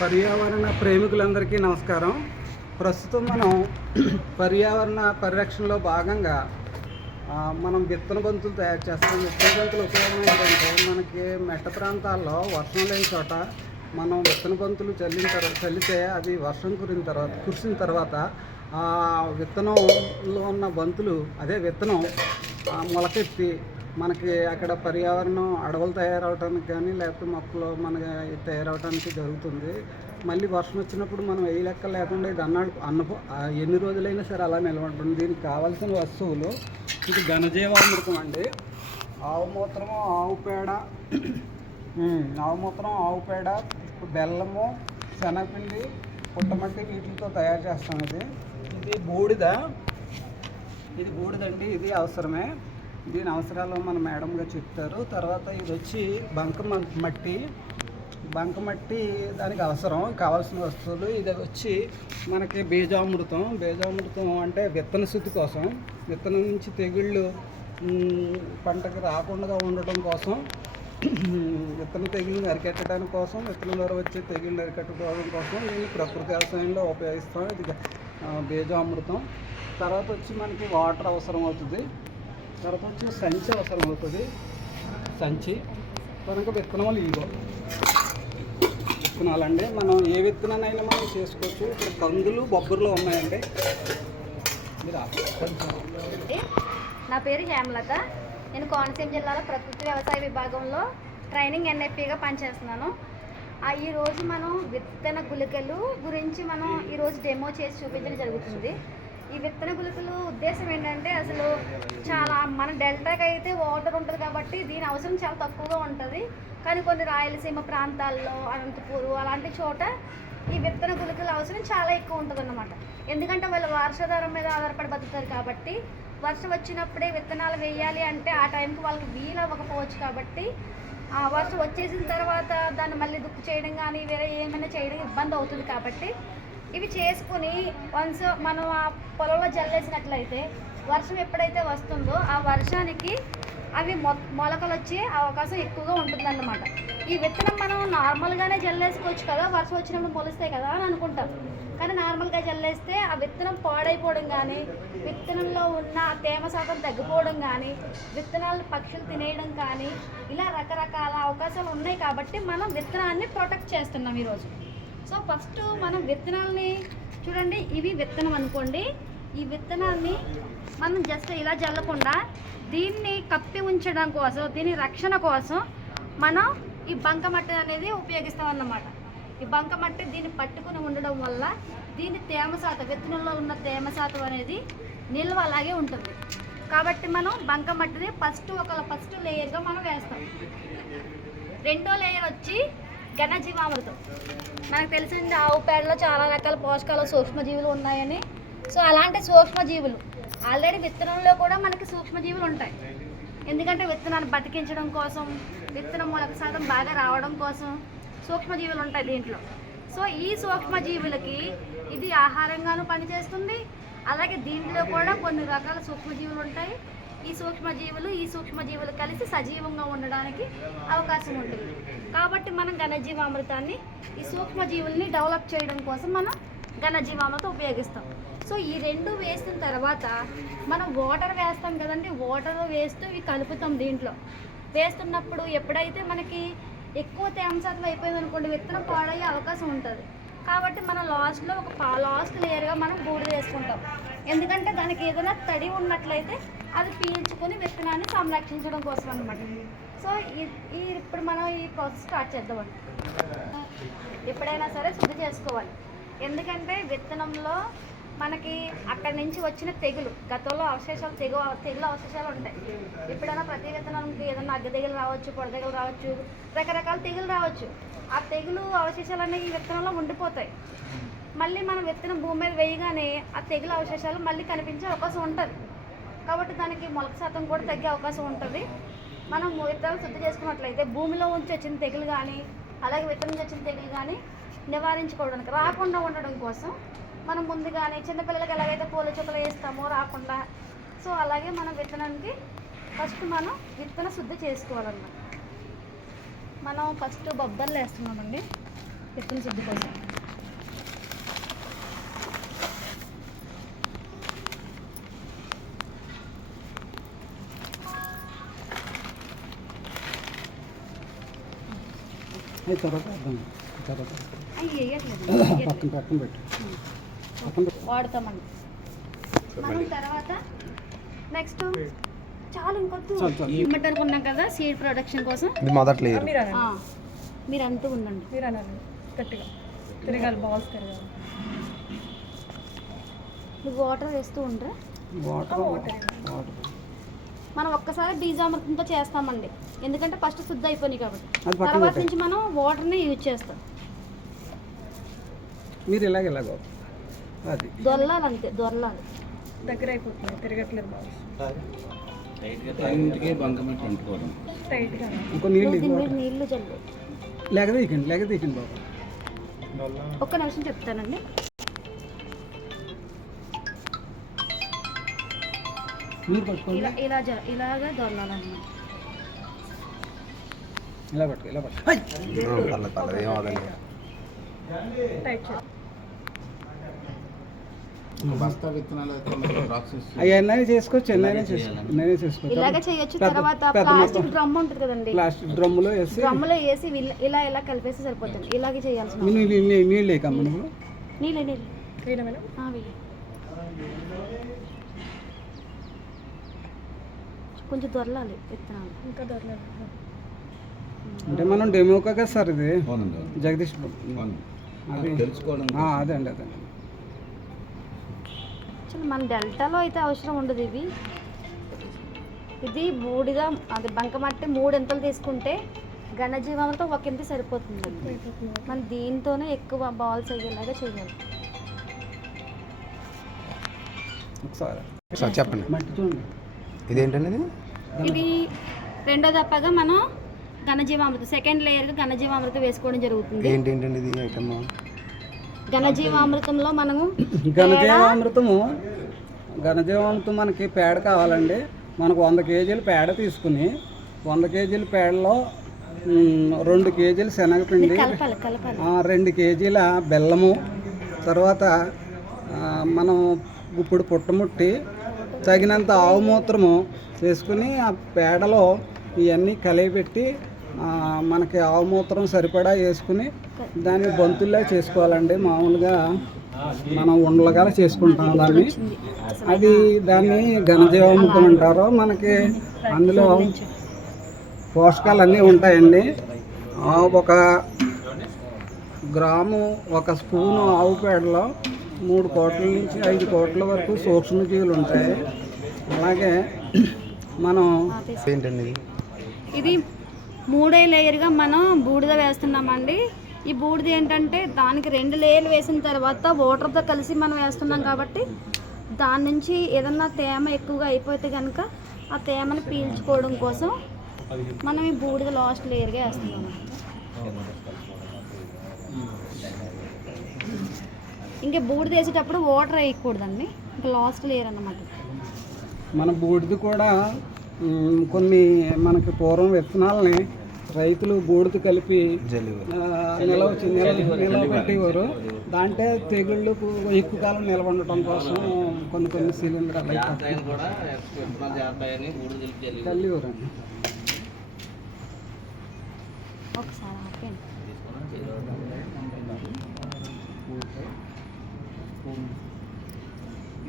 పర్యావరణ ప్రేమికులందరికీ నమస్కారం. ప్రస్తుతం మనం పర్యావరణ పరిరక్షణలో భాగంగా మనం విత్తన బంతులు తయారు చేస్తాం. విత్తన బంతులు ఉపయోగం ఏంటంటే మనకి మెట్ట ప్రాంతాల్లో వర్షం లేని చోట మనం విత్తన బంతులు చల్లిన తర్వాత చల్లితే అది వర్షం కురిన తర్వాత కురిసిన తర్వాత ఆ విత్తనంలో ఉన్న బంతులు అదే విత్తనం మొలకెత్తి మనకి అక్కడ పర్యావరణం అడవులు తయారవటానికి కానీ లేకపోతే మొక్కలు మన తయారవటానికి జరుగుతుంది. మళ్ళీ వర్షం వచ్చినప్పుడు మనం ఏ లెక్క లేకుండా ఇది అన్నాడు అన్న ఎన్ని రోజులైనా సరే అలా నిలబడుతుంది. దీనికి కావాల్సిన వస్తువులు ఇది ఘనజీవామృతం అండి. ఆవు మూత్రము ఆవు పేడ ఆవు మూత్రం ఆవు పేడ బెల్లము శనగపిండి పుట్టమట్టి వీటితో తయారు చేస్తాం ఇది. ఇది బూడిద. ఇది బూడిదండి ఇది అవసరమే. దీని అవసరాలు మన మేడంగా చెప్తారు. తర్వాత ఇది వచ్చి బంక మట్టి. బంక మట్టి దానికి అవసరం. కావాల్సిన వస్తువులు. ఇది వచ్చి మనకి బీజామృతం. బీజామృతం అంటే విత్తన శుద్ధి కోసం విత్తనం నుంచి తెగుళ్ళు పంటకు రాకుండా ఉండటం కోసం విత్తన తెగుళ్ళని అరికట్టడం కోసం విత్తనం ద్వారా వచ్చే తెగుళ్ళని అరికట్టుకోవడం కోసం దీన్ని ప్రకృతి వ్యవసాయంలో ఉపయోగిస్తాం ఇది బీజామృతం. తర్వాత వచ్చి మనకి వాటర్ అవసరం అవుతుంది. తర్వాత సంచి అవసరం అవుతుంది. సంచి. కనుక విత్తనాలు ఇగో విత్తనాలండి మనం ఏ విత్తనాన్నైనా మనం చేసుకోవచ్చు. ఇక్కడ కందులు బొబ్బర్లు ఉన్నాయండి. మీరు నా పేరు హేమలత. నేను కోనసీమ జిల్లాలో ప్రకృతి వ్యవసాయ విభాగంలో ట్రైనింగ్ ఎన్ఎఫ్పిగా పనిచేస్తున్నాను. ఈరోజు మనం విత్తన గుళికలు గురించి మనం ఈరోజు డెమో చేసి చూపించడం జరుగుతుంది. ఈ విత్తన గుళికలు ఉద్దేశం ఏంటంటే అసలు చాలా మన డెల్టాకి అయితే వాటర్ ఉంటుంది కాబట్టి దీని అవసరం చాలా తక్కువగా ఉంటుంది. కానీ కొన్ని రాయలసీమ ప్రాంతాల్లో అనంతపూరు అలాంటి చోట ఈ విత్తన గుళికల అవసరం చాలా ఎక్కువ ఉంటుంది అన్నమాట ఎందుకంటే వాళ్ళు వర్షాధారం మీద ఆధారపడి బతుకుతారు కాబట్టి వర్షం వచ్చినప్పుడే విత్తనాలు వేయాలి అంటే ఆ టైంకి వాళ్ళకి వీలు అవ్వకపోవచ్చు కాబట్టి ఆ వర్షం వచ్చేసిన తర్వాత దాన్ని మళ్ళీ దుక్కు చేయడం కానీ వేరే ఏమైనా చేయడం ఇబ్బంది అవుతుంది కాబట్టి ఇవి చేసుకుని వన్స్ మనం ఆ పొలంలో జల్లేసినట్లయితే వర్షం ఎప్పుడైతే వస్తుందో ఆ వర్షానికి అవి మొ మొలకలు వచ్చే అవకాశం ఎక్కువగా ఉంటుందన్నమాట. ఈ విత్తనం మనం నార్మల్గానే జల్లేసుకోవచ్చు కదా వర్షం వచ్చినప్పుడు మొలుస్తాయి కదా అని అనుకుంటాం. కానీ నార్మల్గా జల్లేస్తే ఆ విత్తనం పాడైపోవడం కానీ విత్తనంలో ఉన్న తేమ శాతం తగ్గిపోవడం కానీ విత్తనాలు పక్షులు తినేయడం కానీ ఇలా రకరకాల అవకాశాలు ఉన్నాయి కాబట్టి మనం విత్తనాన్ని ప్రొటెక్ట్ చేస్తున్నాం ఈరోజు. సో ఫస్ట్ మనం విత్తనాల్ని చూడండి ఇవి విత్తనం అనుకోండి. ఈ విత్తనాన్ని మనం జస్ట్ ఇలా జల్లకుండా దీన్ని కప్పి ఉంచడం కోసం దీని రక్షణ కోసం మనం ఈ బంకమట్టి అనేది ఉపయోగిస్తాం అన్నమాట ఈ బంకమట్టి దీన్ని పట్టుకుని ఉండడం వల్ల దీని తేమ శాతం విత్తనంలో ఉన్న తేమ శాతం అనేది నిల్వ అలాగే ఉంటుంది. కాబట్టి మనం బంకమట్టిని ఫస్ట్ ఒక ఫస్ట్ లేయర్గా మనం వేస్తాం. రెండో లేయర్ వచ్చి ఘనజీవామృతం. మనకు తెలిసింది ఆవు పేడలో చాలా రకాల పోషకాలు సూక్ష్మజీవులు ఉన్నాయని. సో అలాంటి సూక్ష్మజీవులు ఆల్రెడీ విత్తనంలో కూడా మనకి సూక్ష్మజీవులు ఉంటాయి. ఎందుకంటే విత్తనాన్ని బతికించడం కోసం విత్తనం మొలక శాతం బాగా రావడం కోసం సూక్ష్మజీవులు ఉంటాయి దీంట్లో. సో ఈ సూక్ష్మజీవులకి ఇది ఆహారంగాను పనిచేస్తుంది. అలాగే దీంట్లో కూడా కొన్ని రకాల సూక్ష్మజీవులు ఉంటాయి. ఈ సూక్ష్మజీవులు ఈ సూక్ష్మజీవులు కలిసి సజీవంగా ఉండడానికి అవకాశం ఉంటుంది. కాబట్టి మనం ఘనజీవామృతాన్ని ఈ సూక్ష్మజీవుల్ని డెవలప్ చేయడం కోసం మనం ఘనజీవామృతం ఉపయోగిస్తాం. సో ఈ రెండు వేసిన తర్వాత మనం వాటర్ వేస్తాం కదండి వాటర్ వేస్తూ ఇవి కలుపుతాం దీంట్లో. వేస్తున్నప్పుడు ఎప్పుడైతే మనకి ఎక్కువ తేమ శాతం అయిపోయింది అనుకోండి విత్తనం పాడయ్యే అవకాశం ఉంటుంది. కాబట్టి మనం లాస్ట్లో ఒక లాస్ట్ లేయర్గా మనం బూడిద వేసుకుంటాం. ఎందుకంటే దానికి ఏదైనా తడి ఉన్నట్లయితే అది పీల్చుకొని విత్తనాన్ని సంరక్షించడం కోసం అనమాట సో ఈ- ఇప్పుడు మనం ఈ ప్రాసెస్ స్టార్ట్ చేద్దామండి ఎప్పుడైనా సరే శుద్ధి చేసుకోవాలి. ఎందుకంటే విత్తనంలో మనకి అక్కడి నుంచి వచ్చిన తెగులు గతంలో అవశేషాలు తెగు తెగులు అవశేషాలు ఉంటాయి. ఎప్పుడైనా ప్రతి విత్తనానికి ఏదైనా అగ్గ తెగులు రావచ్చు పొడ తెగులు రావచ్చు రకరకాల తెగులు రావచ్చు. ఆ తెగులు అవశేషాలు అనేవి ఈ విత్తనంలో ఉండిపోతాయి. మళ్ళీ మనం విత్తనం భూమి మీద వేయగానే ఆ తెగులు అవశేషాలు మళ్ళీ కనిపించే అవకాశం ఉంటుంది. కాబట్టి దానికి మొలక శాతం కూడా తగ్గే అవకాశం ఉంటుంది. మనం విత్తనాలు శుద్ధి చేసుకున్నట్లయితే భూమిలో ఉంచి వచ్చిన తెగులు కానీ అలాగే విత్తనం నుంచి వచ్చిన తెగులు కానీ నివారించుకోవడానికి రాకుండా ఉండడం కోసం మనం ముందుగానే చిన్నపిల్లలకి ఎలాగైతే పూల చుక్కలు వేస్తామో రాకుండా సో అలాగే మనం విత్తనానికి ఫస్ట్ మనం విత్తన శుద్ధి చేసుకోవాలన్నమాట. మనం ఫస్ట్ బొబ్బర్లు వేస్తున్నామండి విత్తన శుద్ధి కోసం. అది తర్వాత అర్థం తర్వాత అవి వేయట్లేదు పక్కన వేయట్లేదు. పక్కన పెట్టు. పక్కన పెట్టు. వాడతామండి. మనం తర్వాత నెక్స్ట్ చాలు ఇంకొద్దు. అనుకున్నాం కదా సీడ్ ప్రొడక్షన్ కోసం. ఇది మీరు ఉండండి. మీరు అనాలి గట్టిగా. తిరగాలి బాల్స్ తిరగాలి. నువ్వు వాటర్ వేస్తూ ఉండరా? Water water. వాటర్. మనం ఒక్కసారి బీజామృతంతో చేస్తామండి. ఎందుకంటే ఫస్ట్ శుద్ధ అయిపోయినాయి కాబట్టి. తర్వాత. నుంచి మనం వాటర్ని యూజ్ చేస్తాం. మీరు ఇలాగ ఇలాగో. అది. దొరలాలి అంతే దొరలాలి. దగ్గర అయిపోతుంది తిరగట్లేదు ఇంకో నీళ్ళు చల్లు. లేక లేక బాబు. ఒక్క నిమిషం చెప్తానండి. ఇలా ఇలాగా దొరలాలన్నమాట. మనకి ప్రాసెస్ అవి ఎన్నైనా చేసుకోవచ్చు ఎన్నైనా చేసుకోవచ్చు ఇలాగే చేయొచ్చు తర్వాత ప్లాస్టిక్. డ్రమ్ ఉంటుంది కదండి. ప్లాస్టిక్ డ్రమ్ములో వేసి డ్రమ్ములో వేసి ఇలా- ఇలా ఇలా కలిపేసి సరిపోతుంది. ఇలాగే చేయాల్సిన నీళ్ళు నీళ్ళు నీళ్ళు నువ్వు. నీళ్ళు. కొంచెం దొరలాలి విత్తనాలు. ఇంకా దొరలేదు అంటే మనం డెమోకా కదా సార్ ఇది? అవునండి జగదీష్ అది. అది తెలుసుకోవడం ఆ, అదే అండి అదే మన డెల్టాలో అయితే అవసరం ఉండదు ఇవి ఇది బూడిద అది బంకమట్టి మూడు ఎంతలు తీసుకుంటే ఘనజీవంతో ఒక ఇంత సరిపోతుంది. మనం దీంతోనే ఎక్కువ బాల్స్ అయ్యేలాగా చేయాలి. ఒకసారి. సార్ చెప్పండి. మట్టి చూడండి. ఇదేంటండి ఇది? ఇది రెండో దప్పగా మనం ఘనజీవామృతం సెకండ్ లేయర్గా ఘనజీవామృతం వేసుకోవడం జరుగుతుంది. ఏంటి ఏంటండి ఇది ఐటమ్ ఘనజీవామృతంలో మనము ఘనజీవామృతము ఘనజీవామృతం మనకి పేడ కావాలండి. మనకు వంద కేజీలు పేడ తీసుకుని వంద కేజీల పేడలో రెండు కేజీలు శనగపిండి రెండు కేజీల బెల్లము తర్వాత మనం ఇప్పుడు పుట్టముట్టి తగినంత ఆవు మూత్రము వేసుకుని ఆ పేడలో ఇవన్నీ కలిపెట్టి మనకి ఆవు మూత్రం సరిపడా వేసుకుని దాన్ని బంతుల్లా చేసుకోవాలండి. మామూలుగా మనం ఉండలుగా చేసుకుంటాం దాన్ని. అది దాన్ని ఘనజీవామృతం అంటారు. మనకి అందులో పోషకాలు అన్నీ ఉంటాయండి ఒక గ్రాము ఒక స్పూను ఆవు పేడలో మూడు కోట్ల నుంచి ఐదు కోట్ల వరకు సూక్ష్మజీవులు ఉంటాయి. అలాగే మనం ఏంటండి ఇది మూడో లేయర్గా మనం బూడిద వేస్తున్నామండి. ఈ బూడిద ఏంటంటే దానికి రెండు లేయర్లు వేసిన తర్వాత వాటర్తో కలిసి మనం వేస్తున్నాం కాబట్టి దాని నుంచి ఏదన్నా తేమ ఎక్కువగా అయిపోతే కనుక ఆ తేమని పీల్చుకోవడం కోసం మనం ఈ బూడిద లాస్ట్ లేయర్గా వేస్తున్నాం. ఇంకా బూడిద వేసేటప్పుడు వాటర్ వేయకూడదండి. ఇంకా లాస్ట్ లేయర్ అన్నమాట. మన బూడిద కూడా కొన్ని మనకి పూర్వం విత్తనాలని రైతులు బూడిద కలిపి నిలవ పెట్టేవారు. దాంట్లో తెగుళ్ళు ఎక్కువ కాలం నిలవ ఉండటం కోసం కొన్ని కొన్ని సిలిండర్లు ఆపండి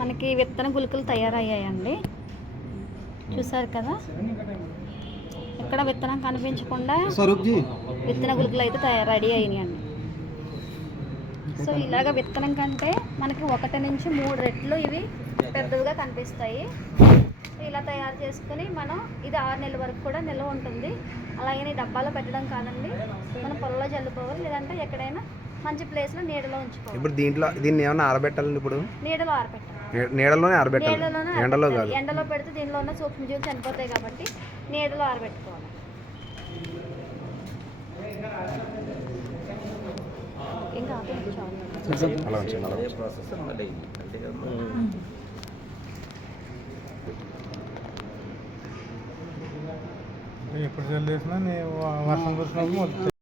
మనకి విత్తన గుళికలు తయారయ్యాయండి. చూసారు కదా? ఇక్కడ విత్తనం కనిపించకుండా విత్తన గుళికలు అయితే తయారు రెడీ అయినాయండి. సో ఇలాగ విత్తనం కంటే మనకి ఒకటి నుంచి మూడు రెట్లు ఇవి పెద్దవిగా కనిపిస్తాయి. సో ఇలా తయారు చేసుకుని మనం ఇది ఆరు నెలల వరకు కూడా నిల్వ ఉంటుంది. అలాగే డబ్బాలో పెట్టడం కాదండి. మనం పొలంలో చల్లుకోవాలి లేదంటే ఎక్కడైనా మంచి ప్లేస్లో నీడలో ఉంచుకోవాలి. ఇప్పుడు దీంట్లో దీన్ని ఏమన్నా ఆరబెట్టాలండి ఇప్పుడు? నీడలో ఆరబెట్టాలి. నీడలోనే ఆరబెట్టాలి. ఎండలో. కాదు. ఎండలో పెడితే దీనిలో ఉన్న సూక్ష్మజీవులు చనిపోతాయి కాబట్టి నీడలో ఆరబెట్టుకోవాలి. అలా ఉంచండి అలా ఎప్పుడు చల్లేసినా నీ వర్షం కురిసినప్పుడు